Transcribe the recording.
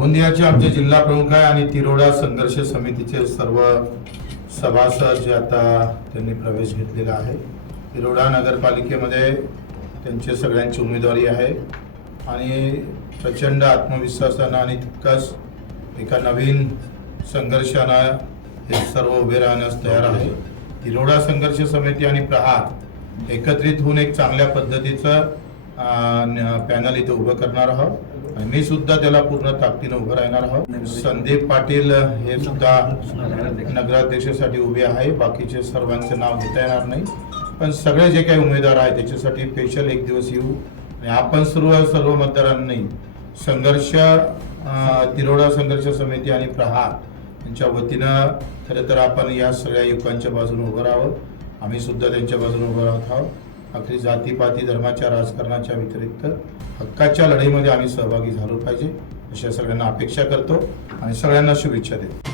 गोंदियाचे आमचे जिल्हा प्रमुख आहे आणि तिरोडा संघर्ष समितीचे सर्व सभासद जे आता त्यांनी प्रवेश घेतलेला आहे. तिरोडा नगरपालिकेमध्ये त्यांची सगळ्यांची उमेदवारी आहे आणि प्रचंड आत्मविश्वासानं आणि तितकंच एका नवीन संघर्षानं हे सर्व उभे राहण्यास तयार आहे. तिरोडा संघर्ष समिती आणि प्रहार एकत्रित होऊन एक चांगल्या पद्धतीचं पॅनल इथे उभं करणार आहोत. आणि मी सुद्धा त्याला पूर्ण ताकदीनं उभं राहणार आहोत. संदीप पाटील हे सुद्धा नगराध्यक्षासाठी उभे आहे. बाकीचे सर्वांचे नाव घेता येणार नाही. पण सगळे जे काही उमेदवार आहेत त्याच्यासाठी स्पेशल एक दिवस येऊ. आणि आपण सर्व सर्व मतदारांनी संघर्ष तिरोडा संघर्ष समिती आणि प्रहार यांच्या वतीनं खरं तर आपण या सगळ्या युवकांच्या बाजूने उभं राहावं. आम्ही सुद्धा त्यांच्या बाजूने उभं राहत आहोत. आपली जातीपाती धर्माच्या राजकारणाच्या व्यतिरिक्त हक्काच्या लढाईमध्ये आम्ही सहभागी झालो पाहिजे. अशा सगळ्यांना अपेक्षा करतो आणि सगळ्यांना शुभेच्छा देतो.